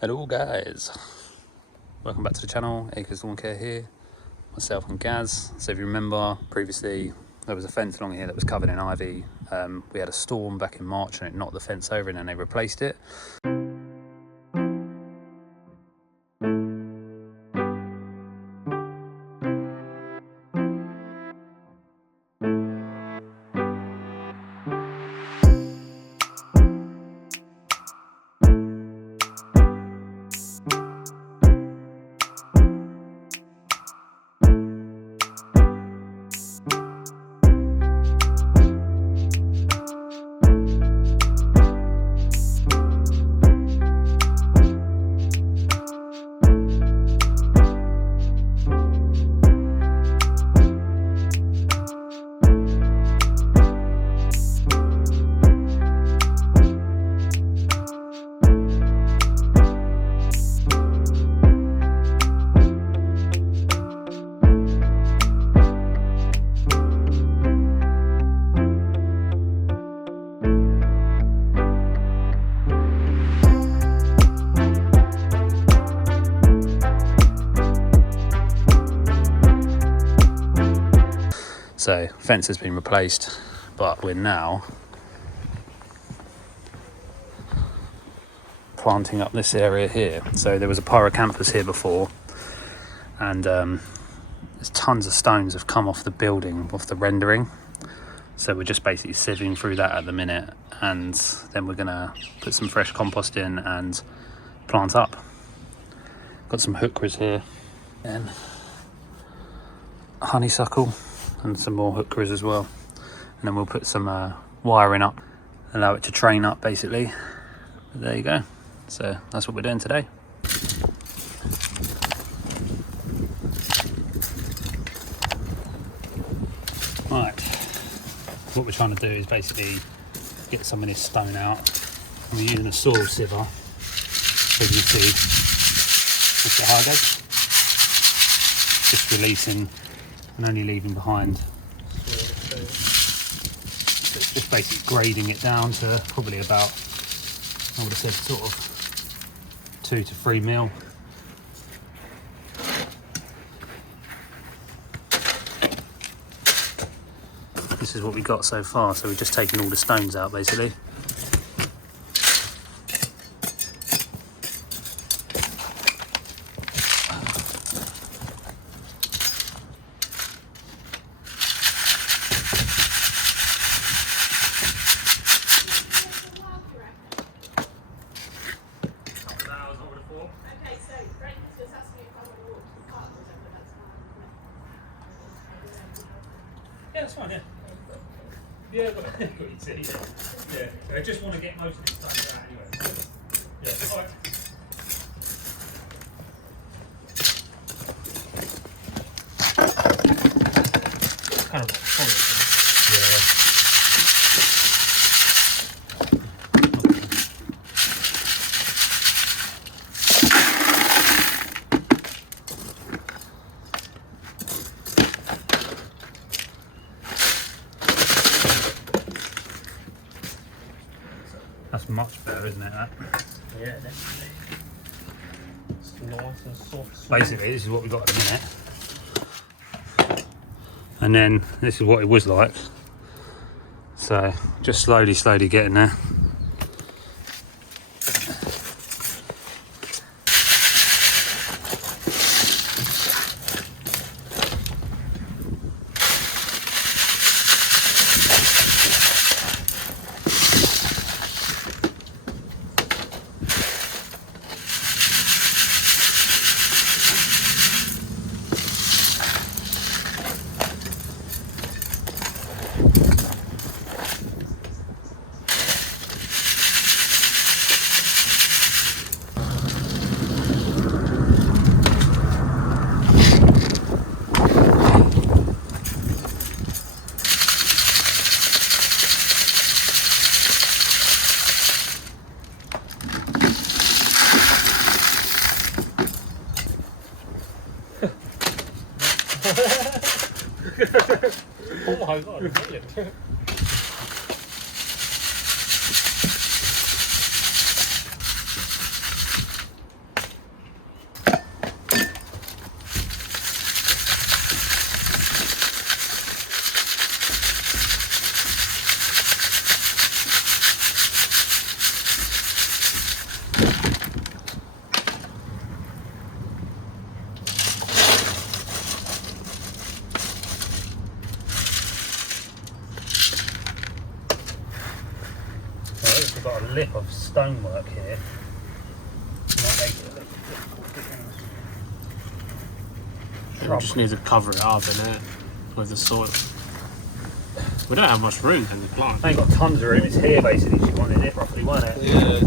Hello guys, welcome back to the channel. Acres Lawn Care here, myself and Gaz. So if you remember previously there was a fence along here that was covered in ivy. We had a storm back in March and it knocked the fence over and then they replaced it. So fence has been replaced, but we're now planting up this area here. So there was a pyrocampus here before, and there's tons of stones have come off the building, off the rendering. So we're just basically sieving through that at the minute, and then we're gonna put some fresh compost in and plant up. Got some hookeras here and honeysuckle and some more hookeras as well, and then we'll put some wiring up, allow it to train up basically. But there you go. So that's what we're doing today. Right, what we're trying to do is basically get some of this stone out, and we're using a soil sieve. So you can see it's the hard edge, just releasing and only leaving behind. So it's just basically grading it down to probably about, I would have said sort of 2 to 3 mil. This is what we got so far, so we're just taking all the stones out basically. Yeah, that's fine, yeah. Yeah, got your tea, yeah. I just want to get most of this stuff out anyway. Yeah, alright. Kind of solid, yeah. That's much better, isn't it? That? Yeah, definitely. It's nice and soft. Basically, this is what we got at the minute. And then this is what it was like. So just slowly getting there. Oh my god, brilliant. we've got a lip of stonework here. Might make it a little difficult to We just need to cover it up in it with the soil. We don't have much room in the plant. I ain't got tons of room, it's here basically, she wanted it roughly, wasn't it? Yeah.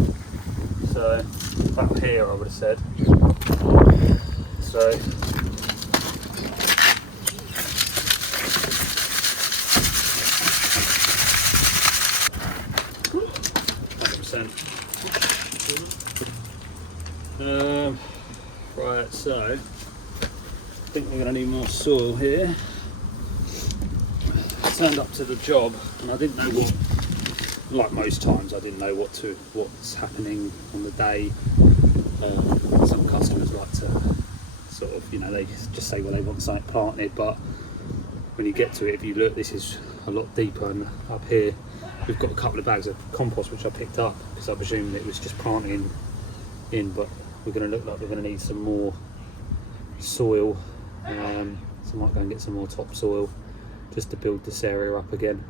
So, about here I would have said. So, right, so I think we're going to need more soil here. I turned up to the job and I didn't know what, like most times, I didn't know what's happening on the day. Some customers like to sort of, you know, they just say, well, they want something planted, but when you get to it, if you look, this is a lot deeper, and up here we've got a couple of bags of compost which I picked up because I presumed it was just planting in, but we're going to look like we're going to need some more soil, so I might go and get some more topsoil just to build this area up again.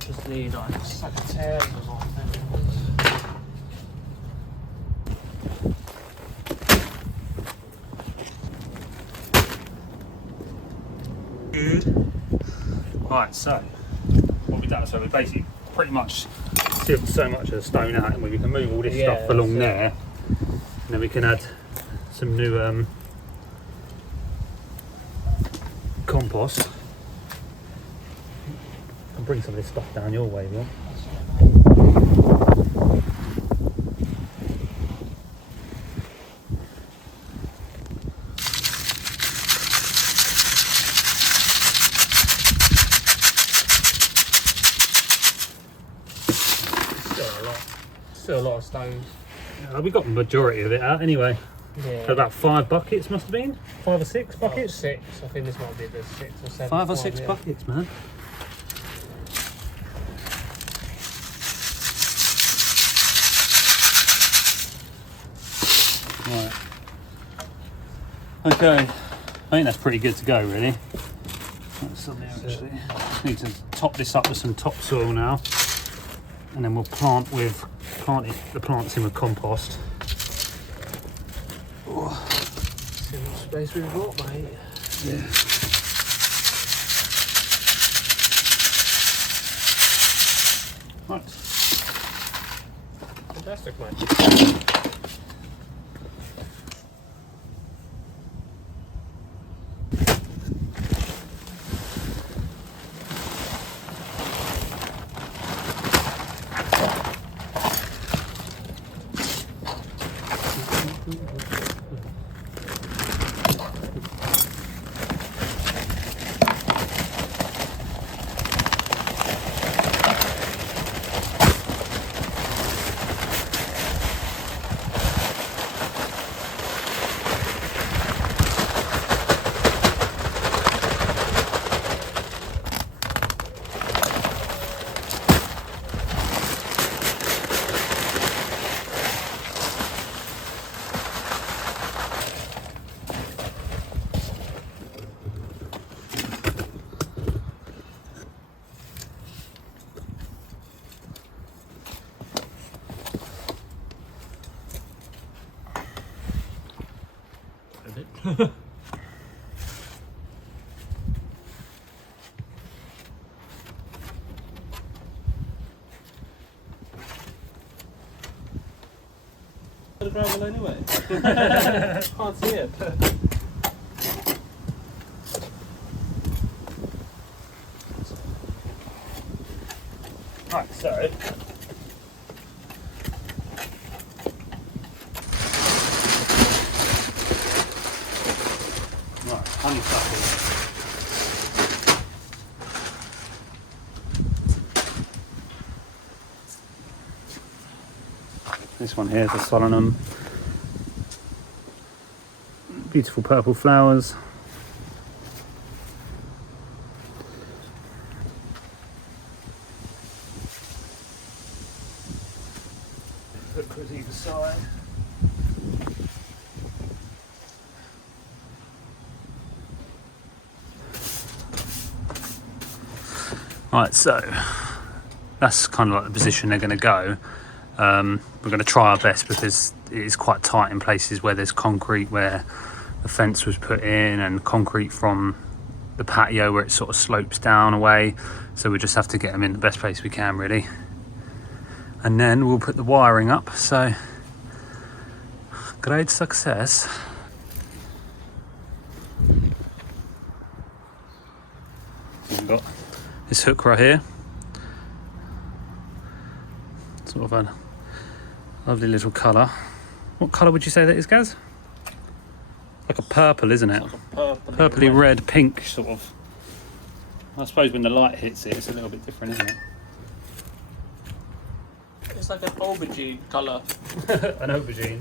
Just need like secateurs or something. Right, so what we've done, so we basically pretty much sealed so much of the stone out, and we can move all this stuff along there, and then we can add some new compost. I'll bring some of this stuff down your way, Will. Still a lot of stones. We got the majority of it out anyway. Yeah. About 5 buckets must have been. 5 or 6 buckets? 6. I think this might be the 6 or 7. 5 or 6 buckets, man. Right. Okay. I think that's pretty good to go, really. That's something actually. Just need to top this up with some topsoil now, and then we'll plant the plants in with compost. Oh. See what space we've got, mate. Yeah. Right. Fantastic, mate. The gravel anyway. Can't see it. Right, so honeysuckle. This one here is a solanum. Beautiful purple flowers. Hookers either side. Right, so that's kind of like the position they're going to go. We're going to try our best because it is quite tight in places where there's concrete where the fence was put in, and concrete from the patio where it sort of slopes down away. So we just have to get them in the best place we can, really. And then we'll put the wiring up. So great success. We've got this hook right here. Sort of a lovely little colour. What colour would you say that is, Gaz? Like a purple, isn't it? Like a Purpley red, pink sort of. I suppose when the light hits it, it's a little bit different, isn't it? It's like an aubergine colour. An aubergine.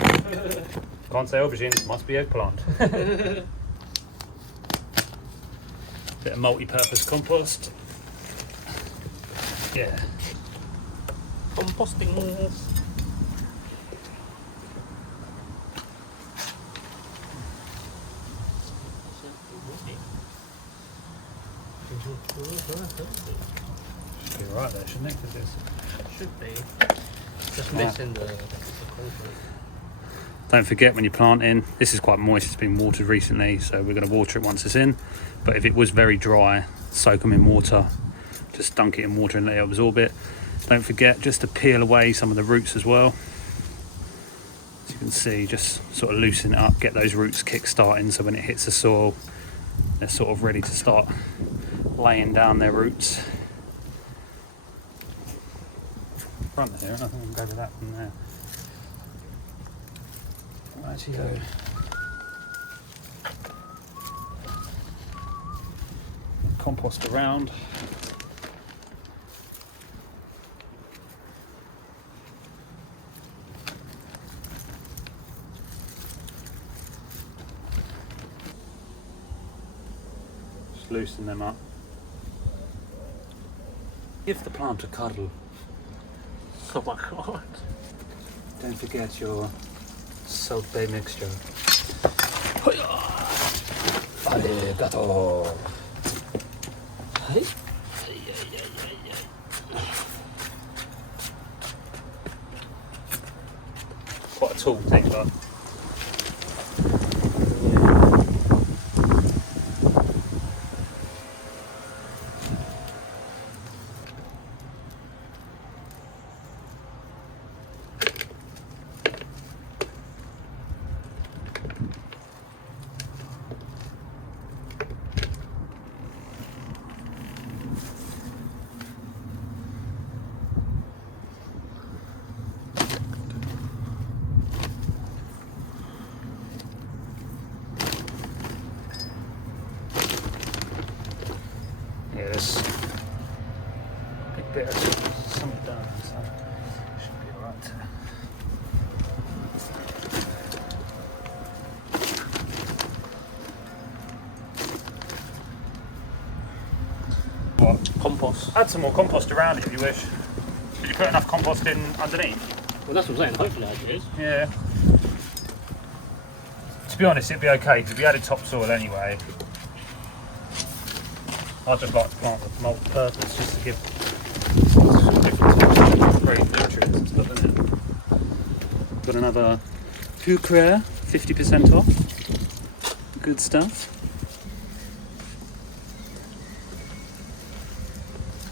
Can't say aubergine, must be eggplant. Bit of multi-purpose compost. Yeah. Composting. Should be right there, shouldn't it? 'Cause it's... Should be. Just missing the concrete. Don't forget when you're planting, this is quite moist, it's been watered recently, so we're going to water it once it's in. But if it was very dry, soak them in water, just dunk it in water and let it absorb it. Don't forget just to peel away some of the roots as well. As you can see, just sort of loosen it up, get those roots kick-starting, so when it hits the soil, they're sort of ready to start laying down their roots. Front here, I think we can go with that from there. I'll actually go. Compost around. Just loosen them up. Give the plant a cuddle. Oh my god. Don't forget your Salt Bay mixture. Arigato. Quite a tall thing, but yes, big bit of something done, so should be alright. What? Compost. Add some more compost around it if you wish. Did you put enough compost in underneath? Well, that's what I'm saying. Hopefully, it is. Yeah. To be honest, it'd be okay because we added topsoil anyway. I just like to plant with multi-purpose just to give different great nutrients and stuff, isn't it? Got another Pucrea, 50% off. Good stuff.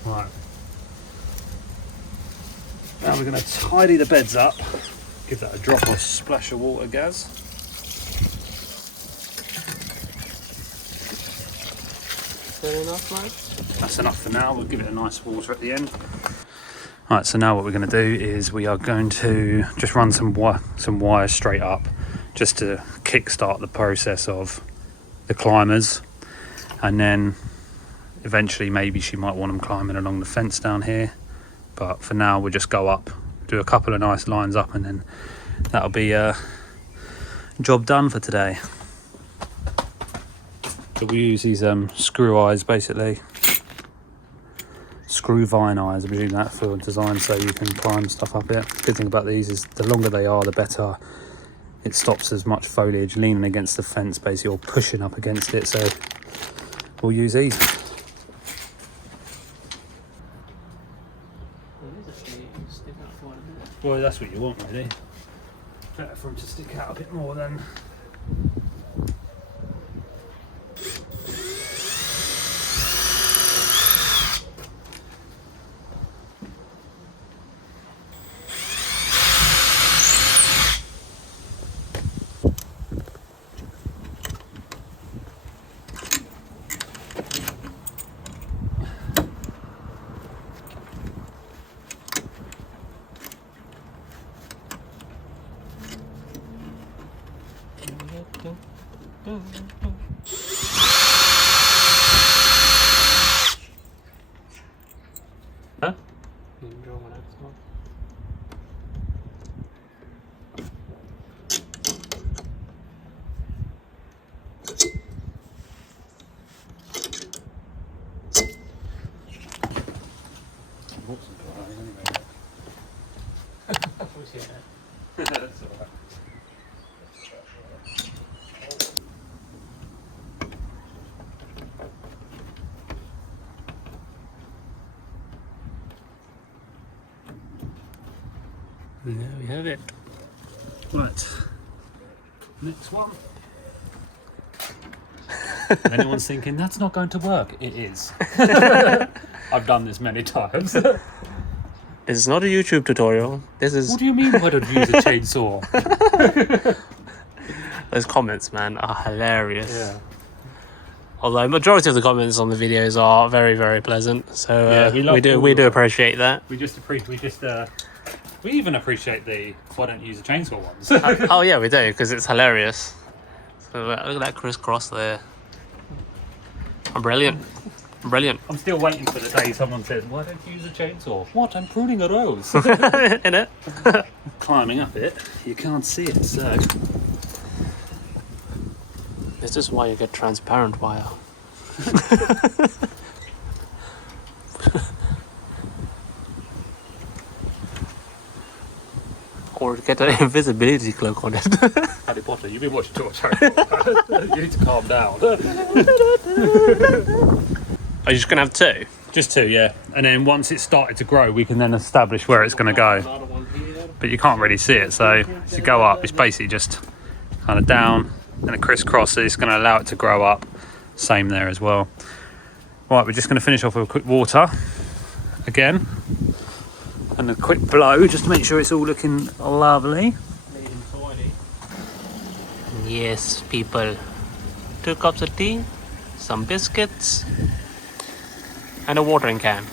Right. Now we're going to tidy the beds up. Give that a drop or splash of water, Gaz. Fair enough, mate. That's enough for now. We'll give it a nice water at the end. Right, so now what we're going to do is we are going to just run some wires straight up just to kick-start the process of the climbers, and then eventually maybe she might want them climbing along the fence down here, but for now we'll just go up, do a couple of nice lines up, and then that'll be job done for today. So we use these screw eyes, basically screw vine eyes. I presume that for design, so you can climb stuff up it. Good thing about these is the longer they are, the better. It stops as much foliage leaning against the fence, basically, or pushing up against it. So we'll use these. Well, that's what you want, really. Better for them to stick out a bit more then. Huh? That's alright. And there we have it. Right. Next one. If anyone's thinking that's not going to work, it is. I've done this many times. This is not a YouTube tutorial. This is... What do you mean why don't you use a chainsaw? Those comments, man, are hilarious. Yeah. Although majority of the comments on the videos are very, very pleasant. So Yeah, we love we all of do them. appreciate that. We even appreciate the why don't you use a chainsaw ones. Oh yeah, we do, because it's hilarious. So look at that crisscross there. I'm brilliant. I'm brilliant. I'm still waiting for the day someone says, why don't you use a chainsaw? What? I'm pruning a rose. In it. Climbing up it, you can't see it, so. This is why you get transparent wire. Or get an invisibility cloak on it. Harry Potter, you've been watching too much Harry Potter. You need to calm down. Are you just gonna have two? Just two, yeah. And then once it's started to grow, we can then establish where it's going to go. But you can't really see it, so as you go up, it's basically just kind of down and a crisscross. So it's going to allow it to grow up. Same there as well. Right, we're just going to finish off with a quick water again. And a quick blow, just to make sure it's all looking lovely. Yes, people. 2 cups of tea, some biscuits, and a watering can.